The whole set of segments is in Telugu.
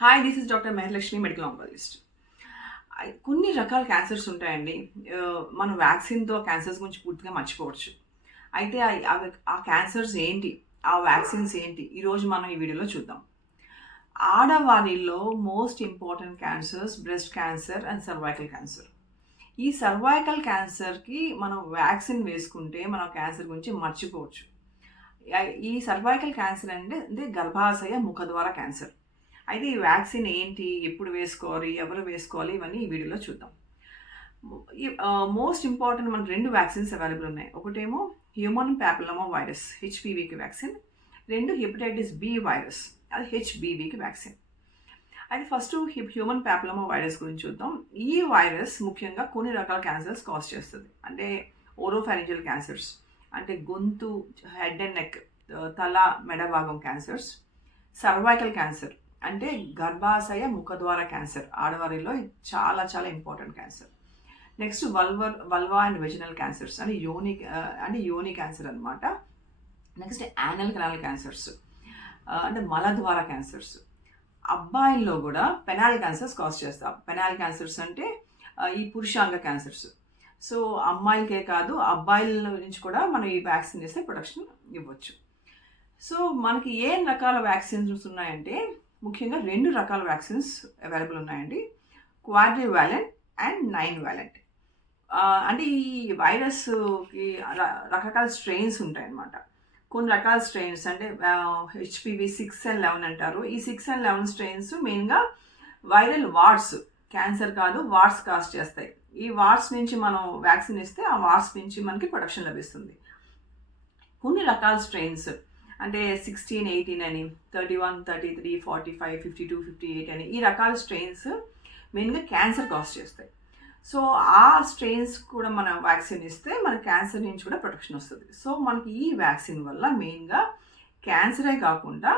Hi, this is doctor Meharlakshmi, medical oncologist. కొన్ని రకాల క్యాన్సర్స్ ఉంటాయండి. మనం వ్యాక్సిన్‌తో క్యాన్సర్స్ గురించి పూర్తిగా మర్చిపోవచ్చు. అయితే ఆ క్యాన్సర్స్ ఏంటి? ఆ వ్యాక్సిన్స్ ఏంటి? ఈరోజు మనం ఈ వీడియోలో చూద్దాం. ఆడవారిలో most important cancers breast cancer and cervical cancer. ఈ సర్వైకల్ క్యాన్సర్‌కి మనం వ్యాక్సిన్ వేసుకుంటే మనం క్యాన్సర్ గురించి మర్చిపోవచ్చు. ఈ సర్వైకల్ క్యాన్సర్ అంటే గర్భాశయ ముఖద్వార క్యాన్సర్. అయితే ఈ వ్యాక్సిన్ ఏంటి? ఎప్పుడు వేసుకోవాలి? ఎవరు వేసుకోవాలి? ఇవన్నీ ఈ వీడియోలో చూద్దాం. మోస్ట్ ఇంపార్టెంట్ మనకు 2 వ్యాక్సిన్స్ అవైలబుల్ ఉన్నాయి. ఒకటేమో హ్యూమన్ పాపిల్లోమా వైరస్ హెచ్‌పివికి వ్యాక్సిన్. 2 హెపటైటిస్ బి వైరస్ అది హెచ్‌బివికి వ్యాక్సిన్. అయితే ఫస్ట్ హ్యూమన్ పాపిల్లోమా వైరస్ గురించి చూద్దాం. ఈ వైరస్ ముఖ్యంగా కొన్ని రకాల క్యాన్సర్స్ కాజ్ చేస్తది. అంటే ఓరోఫారింజియల్ క్యాన్సర్స్, అంటే గొంతు, హెడ్ అండ్ నెక్, తల, మెడ భాగం క్యాన్సర్స్. సర్వైకల్ క్యాన్సర్ అంటే గర్భాశయ ముఖద్వార క్యాన్సర్. ఆడవారిలో ఇది చాలా చాలా important cancer. Next vulva and vaginal cancers అంటే యోని క్యాన్సర్ అనమాట. నెక్స్ట్ యానల్ కెనాల్ క్యాన్సర్స్, అంటే మలద్వార క్యాన్సర్స్. అబ్బాయిల్లో కూడా పెనాల్ క్యాన్సర్స్ కాజ్ చేస్తాం. పెనాల్ క్యాన్సర్స్ అంటే ఈ పురుషాంగ క్యాన్సర్స్. సో అమ్మాయిలకే కాదు, అబ్బాయిల నుంచి కూడా మనం ఈ వ్యాక్సిన్ ఇస్తే ప్రొటెక్షన్ ఇవ్వచ్చు. సో మనకి ఏ రకాల వ్యాక్సిన్స్ ఉన్నాయంటే ముఖ్యంగా 2 రకాల వ్యాక్సిన్స్ అవైలబుల్ ఉన్నాయండి. క్వాడ్రివాలెంట్ అండ్ 9 వాలెంట్. అంటే ఈ వైరస్‌కి రకరకాల స్ట్రెయిన్స్ ఉంటాయన్నమాట. కొన్ని రకాల స్ట్రెయిన్స్ అంటే హెచ్‌పివి 6 అండ్ 11 అంటారు. ఈ 6 అండ్ 11 స్ట్రెయిన్స్ మెయిన్‌గా వైరల్ వార్డ్స్, క్యాన్సర్ కాదు వార్డ్స్ కాజ్ చేస్తాయి. ఈ వార్డ్స్ నుంచి మనం వ్యాక్సిన్ ఇస్తే ఆ వార్డ్స్ నుంచి మనకి ప్రొటెక్షన్ లభిస్తుంది. కొన్ని రకాల స్ట్రెయిన్స్ అంటే 16, 18 అని, 31, 33, 45, 52, 58 అని ఈ రకాల స్ట్రెయిన్స్ మెయిన్గా క్యాన్సర్ కాజ్ చేస్తాయి. సో ఆ స్ట్రెయిన్స్ కూడా మనం వ్యాక్సిన్ ఇస్తే మన క్యాన్సర్ నుంచి కూడా ప్రొటెక్షన్ వస్తుంది. సో మనకి ఈ వ్యాక్సిన్ వల్ల మెయిన్గా క్యాన్సరే కాకుండా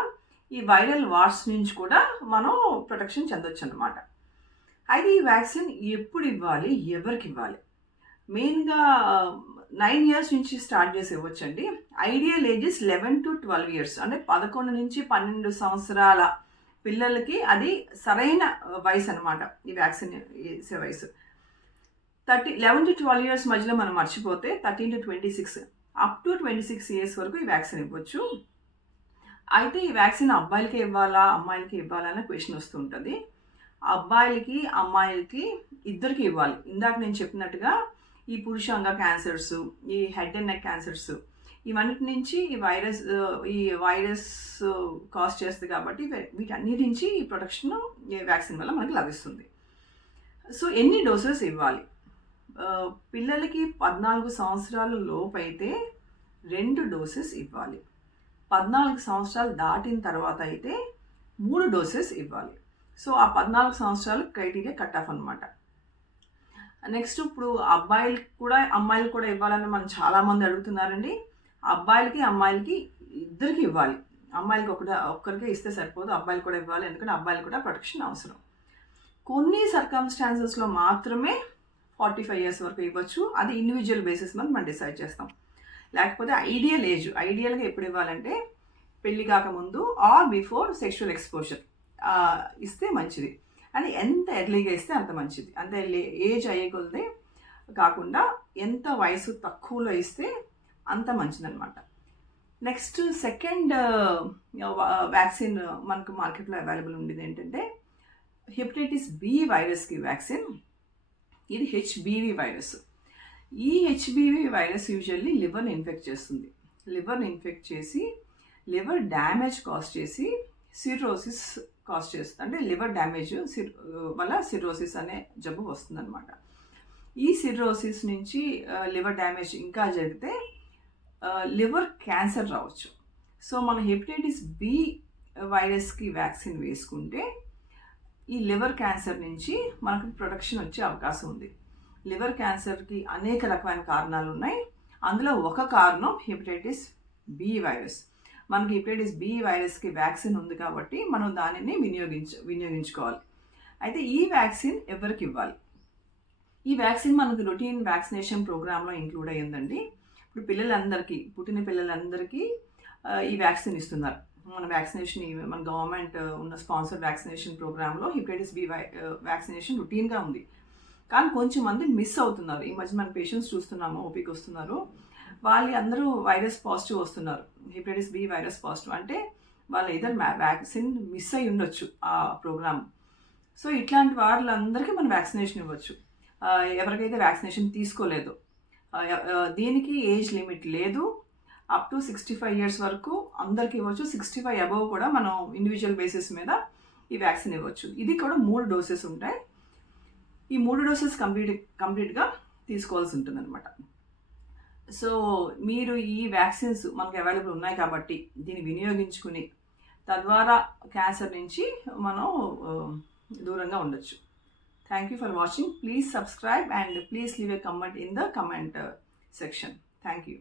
ఈ వైరల్ వార్డ్స్ నుంచి కూడా మనం ప్రొటెక్షన్ చెందొచ్చు అన్నమాట. అయితే ఈ వ్యాక్సిన్ ఎప్పుడు ఇవ్వాలి, ఎవరికి ఇవ్వాలి? మెయిన్గా 9 ఇయర్స్ నుంచి స్టార్ట్ చేసి ఇవ్వచ్చండి. ఐడియల్ ఏజెస్ 11 to 12 ఇయర్స్, అంటే 11 నుంచి 12 సంవత్సరాల పిల్లలకి అది సరైన వయసు అనమాట, ఈ వ్యాక్సిన్ వేసే వయసు. 11 to 12 ఇయర్స్ మధ్యలో మనం మర్చిపోతే 13 to 26 అప్ టు 26 ఇయర్స్ వరకు ఈ వ్యాక్సిన్ ఇవ్వచ్చు. అయితే ఈ వ్యాక్సిన్ అబ్బాయిలకి ఇవ్వాలా, అమ్మాయిలకి ఇవ్వాలా అనే క్వశ్చన్ వస్తుంటుంది. అబ్బాయిలకి, అమ్మాయిలకి ఇద్దరికి ఇవ్వాలి. ఇందాక నేను చెప్పినట్టుగా ఈ పురుషాంగ క్యాన్సర్స్, ఈ హెడ్ అండ్ నెక్ క్యాన్సర్స్, ఇవన్నిటి నుంచి ఈ వైరస్ కాజ్ చేస్తుంది కాబట్టి వీటన్నిటి నుంచి ఈ ప్రొటెక్షన్ ఈ వ్యాక్సిన్ వల్ల మనకి లభిస్తుంది. సో ఎన్ని డోసెస్ ఇవ్వాలి? పిల్లలకి 14 సంవత్సరాల లోపు అయితే 2 డోసెస్ ఇవ్వాలి. 14 సంవత్సరాలు దాటిన తర్వాత అయితే 3 డోసెస్ ఇవ్వాలి. సో ఆ 14 సంవత్సరాలు క్రైటీరియా కట్ ఆఫ్ అనమాట. నెక్స్ట్ ఇప్పుడు అబ్బాయిలకి కూడా అమ్మాయిలకు కూడా ఇవ్వాలని మనం చాలామంది అడుగుతున్నారండి. అబ్బాయిలకి అమ్మాయిలకి ఇద్దరికి ఇవ్వాలి. అమ్మాయిలకి ఒక్కరికే ఇస్తే సరిపోదు, అబ్బాయిలు కూడా ఇవ్వాలి. ఎందుకంటే అబ్బాయిలు కూడా ప్రొటెక్షన్ అవసరం. కొన్ని సర్కమ్స్టాన్సెస్లో మాత్రమే 45 ఇయర్స్ వరకు ఇవ్వచ్చు. అది ఇండివిజువల్ బేసిస్ మీద మనం డిసైడ్ చేస్తాం. లేకపోతే ఐడియల్గా ఎప్పుడు ఇవ్వాలంటే పెళ్లి కాకముందు ఆర్ బిఫోర్ సెక్షువల్ ఎక్స్పోజర్ ఇస్తే మంచిది. అని ఎంత ఎర్లీగా ఇస్తే అంత మంచిది. అంత ఏజ్ అయ్యే కొలది కాకుండా ఎంత వయసు తక్కువలో ఇస్తే అంత మంచిదన్నమాట. నెక్స్ట్ సెకండ్ వ్యాక్సిన్ మనకు మార్కెట్లో అవైలబుల్ ఉండేది ఏంటంటే హెపటైటిస్ బి వైరస్కి వ్యాక్సిన్. ఇది హెచ్బివి వైరస్. ఈ హెచ్బివి వైరస్ యూజువల్లీ లివర్ని ఇన్ఫెక్ట్ చేస్తుంది. లివర్ని ఇన్ఫెక్ట్ చేసి లివర్ డ్యామేజ్ కాజ్ చేసి సిర్రోసిస్ కాజ్ చేస్తుంది. అంటే లివర్ డ్యామేజ్ వల్ల సిర్రోసిస్ అనే జబ్బు వస్తుందన్నమాట. ఈ సిర్రోసిస్ నుంచి లివర్ డ్యామేజ్ ఇంకా జరిగితే లివర్ క్యాన్సర్ రావచ్చు. సో మన హెపటైటిస్ బి వైరస్కి వ్యాక్సిన్ వేసుకుంటే ఈ లివర్ క్యాన్సర్ నుంచి మనకు ప్రొటెక్షన్ వచ్చే అవకాశం ఉంది. లివర్ క్యాన్సర్కి అనేక రకమైన కారణాలు ఉన్నాయి. అందులో ఒక కారణం హెపటైటిస్ బి వైరస్. మనకి హెపటైటిస్ బి వైరస్కి వ్యాక్సిన్ ఉంది కాబట్టి మనం దానిని వినియోగించుకోవాలి. అయితే ఈ వ్యాక్సిన్ ఎవరికి ఇవ్వాలి? ఈ వ్యాక్సిన్ మనకు రొటీన్ వ్యాక్సినేషన్ ప్రోగ్రాంలో ఇంక్లూడ్ అయ్యిందండి. ఇప్పుడు పుట్టిన పిల్లలందరికీ ఈ వ్యాక్సిన్ ఇస్తున్నారు. మన వ్యాక్సినేషన్ మన గవర్నమెంట్ ఉన్న స్పాన్సర్డ్ వ్యాక్సినేషన్ ప్రోగ్రాంలో హెపటైటిస్ బి వ్యాక్సినేషన్ రొటీన్గా ఉంది. కానీ కొంచెం మంది మిస్ అవుతున్నారు. ఈ మధ్య మన పేషెంట్స్ చూస్తున్నాము, ఓపీకి వస్తున్నారు, వాళ్ళు అందరూ వైరస్ పాజిటివ్ వస్తున్నారు, హెపటైటిస్ బి వైరస్ పాజిటివ్. అంటే వాళ్ళు ఇద్దరు వ్యాక్సిన్ మిస్ అయి ఉండొచ్చు ఆ ప్రోగ్రామ్. సో ఇట్లాంటి వాళ్ళందరికీ మనం వ్యాక్సినేషన్ ఇవ్వచ్చు. ఎవరికైతే వ్యాక్సినేషన్ తీసుకోలేదు, దీనికి ఏజ్ లిమిట్ లేదు. అప్ టు 65 years వరకు అందరికీ ఇవ్వచ్చు. 65 above కూడా మనం ఇండివిజువల్ బేసిస్ మీద ఈ వ్యాక్సిన్ ఇవ్వచ్చు. ఇది కూడా 3 doses ఉంటాయి. ఈ 3 doses కంప్లీట్గా తీసుకోవాల్సి ఉంటుంది అనమాట. సో మీరు ఈ వ్యాక్సిన్స్ మనకు అవైలబుల్ ఉన్నాయి కాబట్టి దీన్ని వినియోగించుకుని తద్వారా క్యాన్సర్ నుంచి మనం దూరంగా ఉండొచ్చు. Thank you for watching. Please subscribe and please leave a comment in the comment section. Thank you.